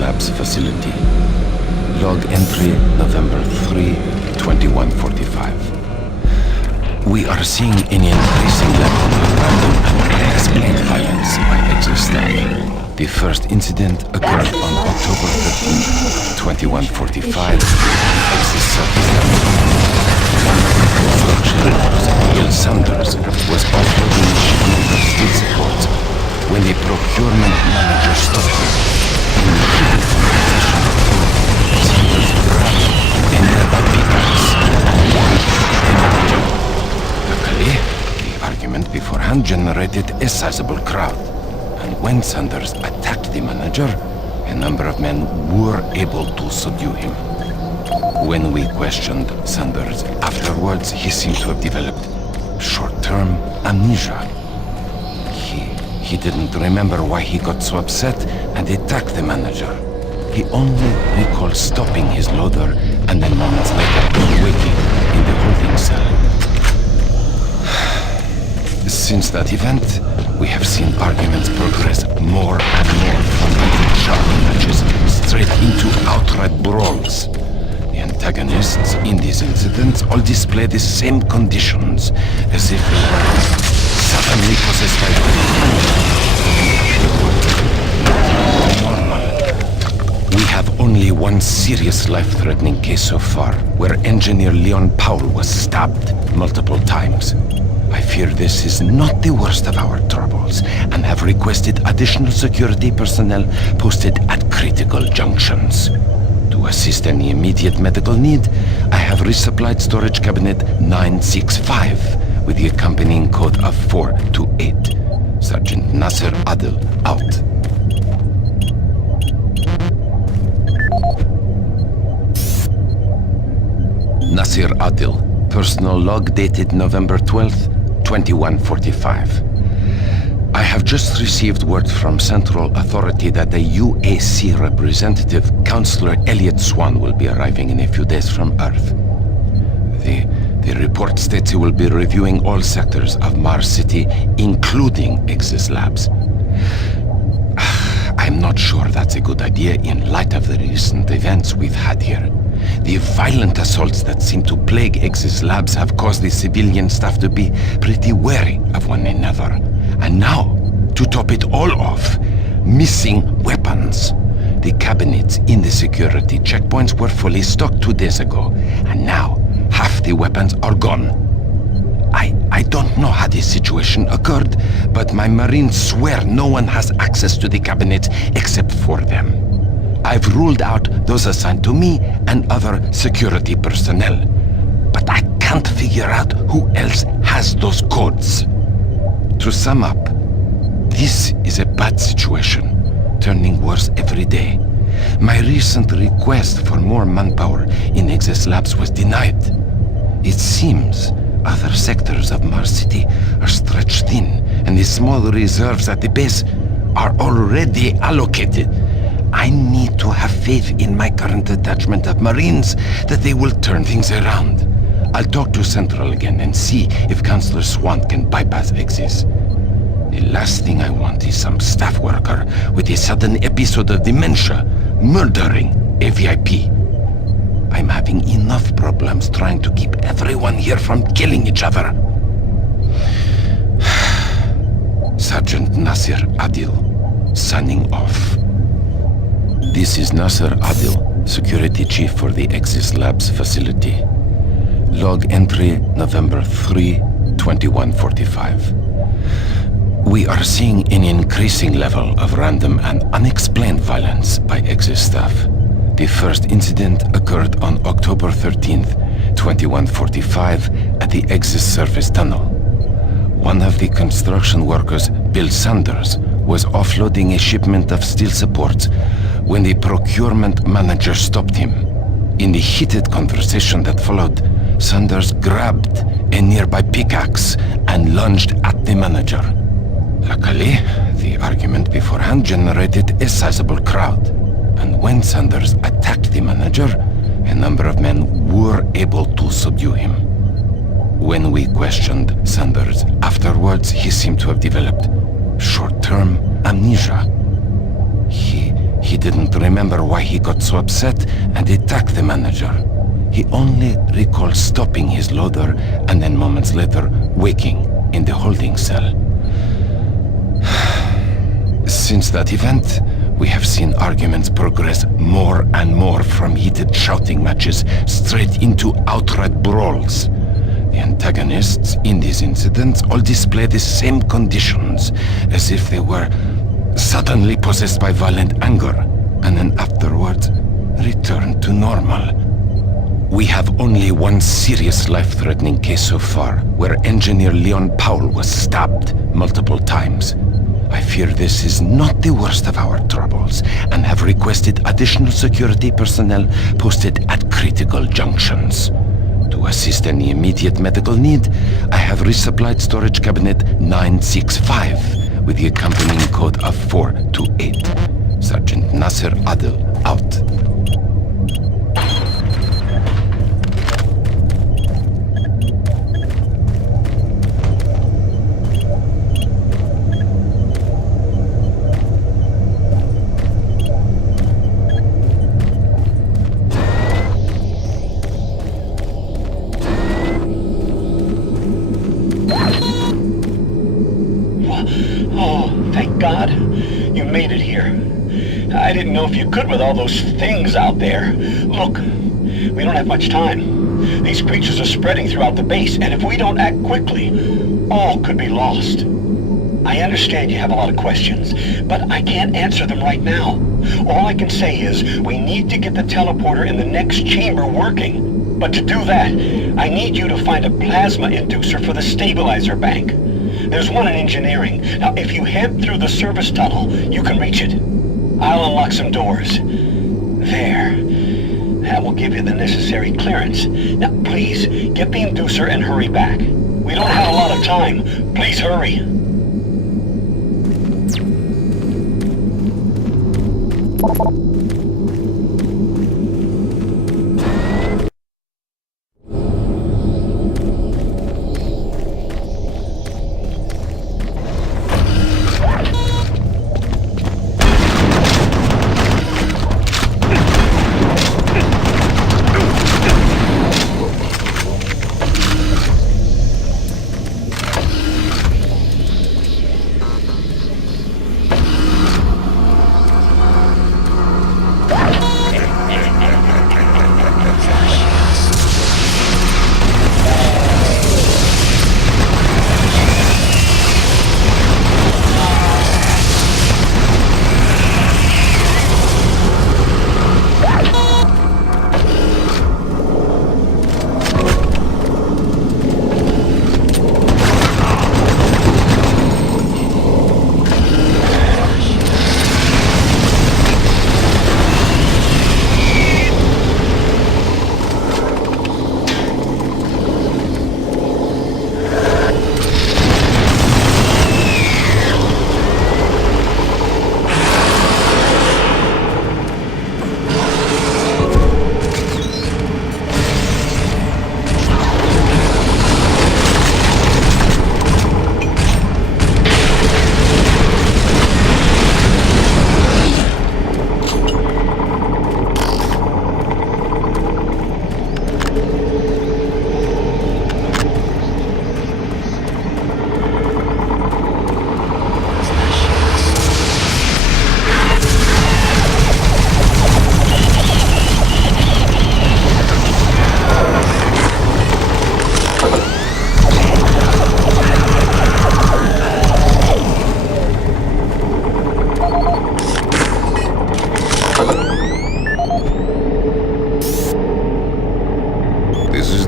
Labs facility. Log entry November 3, 2145. We are seeing an increasing level of random and unexplained violence by Exis staff. The first incident occurred on October 13, 2145. Exis service construction workers, Bill Sanders, was offloading a shipment of steel supports when the procurement manager stopped him. In the heated conversation, Sanders grabbed a nearby pickaxe and warned the manager. Luckily, the argument beforehand generated a sizable crowd, and when Sanders attacked the manager, a number of men were able to subdue him. When we questioned Sanders afterwards, he seemed to have developed short-term amnesia. He didn't remember why he got so upset and attacked the manager. He only recalled stopping his loader and then moments later waking in the holding cell. Since that event, we have seen arguments progress more and more from shouting matches straight into outright brawls. The antagonists in these incidents all display the same conditions, as if they were suddenly possessed by normal. We have only one serious life-threatening case so far, where engineer Leon Powell was stabbed multiple times. I fear this is not the worst of our troubles, and have requested additional security personnel posted at critical junctions. To assist any immediate medical need, I have resupplied storage cabinet 965 with the accompanying code of 428. Sergeant Nasser Adil, out. Nasir Adil, personal log dated November 12th, 2145. I have just received word from Central Authority that the UAC representative, Councillor Elliot Swan, will be arriving in a few days from Earth. The report states he will be reviewing all sectors of Mars City, including Exis Labs. I'm not sure that's a good idea in light of the recent events we've had here. The violent assaults that seem to plague Exis Labs have caused the civilian staff to be pretty wary of one another. And now, to top it all off, missing weapons. The cabinets in the security checkpoints were fully stocked 2 days ago, and now half the weapons are gone. I don't know how this situation occurred, but my Marines swear no one has access to the cabinets except for them. I've ruled out those assigned to me and other security personnel, but I can't figure out who else has those codes. To sum up, this is a bad situation, turning worse every day. My recent request for more manpower in Exis Labs was denied. It seems other sectors of Mars City are stretched thin, and the small reserves at the base are already allocated. I need to have faith in my current detachment of Marines that they will turn things around. I'll talk to Central again and see if Councillor Swan can bypass Exis. The last thing I want is some staff worker with a sudden episode of dementia murdering a VIP. I'm having enough problems trying to keep everyone here from killing each other. Sergeant Nasir Adil, signing off. This is Nasser Adil, Security Chief for the Exis Labs facility. Log entry November 3, 2145. We are seeing an increasing level of random and unexplained violence by Exis staff. The first incident occurred on October 13th, 2145 at the Exis surface tunnel. One of the construction workers, Bill Sanders, was offloading a shipment of steel supports when the procurement manager stopped him. In the heated conversation that followed, Sanders grabbed a nearby pickaxe and lunged at the manager. Luckily, the argument beforehand generated a sizable crowd, and when Sanders attacked the manager, a number of men were able to subdue him. When we questioned Sanders afterwards, he seemed to have developed short-term amnesia. He He didn't remember why he got so upset and attacked the manager. He only recalls stopping his loader and then moments later waking in the holding cell. Since that event, we have seen arguments progress more and more from heated shouting matches straight into outright brawls. The antagonists in these incidents all display the same conditions, as if they were suddenly possessed by violent anger, and then afterwards return to normal. We have only one serious life-threatening case so far, where engineer Leon Powell was stabbed multiple times. I fear this is not the worst of our troubles, and have requested additional security personnel posted at critical junctions. To assist any immediate medical need, I have resupplied storage cabinet 965 with the accompanying code of 428. Sergeant Nasser Adel, out. God, you made it here. I didn't know if you could with all those things out there. Look, we don't have much time. These creatures are spreading throughout the base, and if we don't act quickly, all could be lost. I understand you have a lot of questions, but I can't answer them right now. All I can say is we need to get the teleporter in the next chamber working. But to do that, I need you to find a plasma inducer for the stabilizer bank. There's one in engineering. Now, if you head through the service tunnel, you can reach it. I'll unlock some doors. There. That will give you the necessary clearance. Now, please, get the inducer and hurry back. We don't have a lot of time. Please hurry.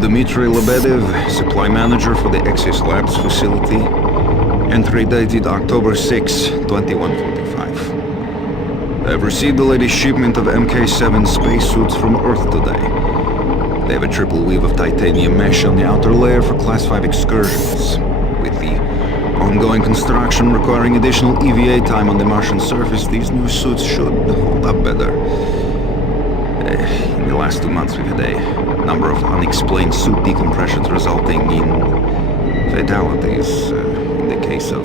Dmitry Lebedev, supply manager for the Exis Labs facility. Entry dated October 6, 2145. I've received the latest shipment of MK7 spacesuits from Earth today. They have a triple weave of titanium mesh on the outer layer for Class 5 excursions. With the ongoing construction requiring additional EVA time on the Martian surface, these new suits should hold up better. In the last 2 months we've had a number of unexplained suit decompressions resulting in fatalities. In the case of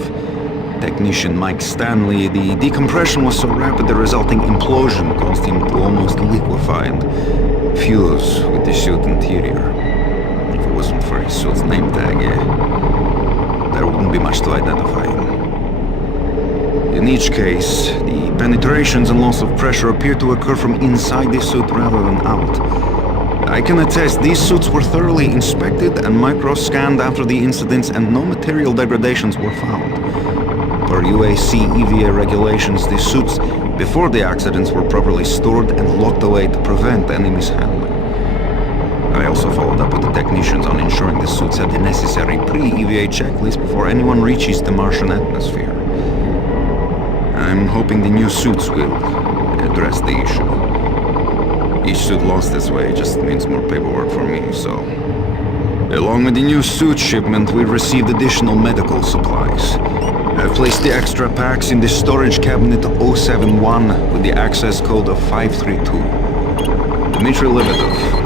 technician Mike Stanley, the decompression was so rapid the resulting implosion caused him to almost liquefy and fuse with the suit interior. If it wasn't for his suit's name tag, there wouldn't be much to identify him. In each case, the penetrations and loss of pressure appear to occur from inside the suit rather than out. I can attest these suits were thoroughly inspected and micro-scanned after the incidents, and no material degradations were found. Per UAC EVA regulations, the suits before the accidents were properly stored and locked away to prevent any mishandling. I also followed up with the technicians on ensuring the suits had the necessary pre-EVA checklist before anyone reaches the Martian atmosphere. I'm hoping the new suits will address the issue. Each suit lost this way just means more paperwork for me, so... Along with the new suit shipment, we received additional medical supplies. I've placed the extra packs in the storage cabinet 071 with the access code of 532. Dmitry Lebedev,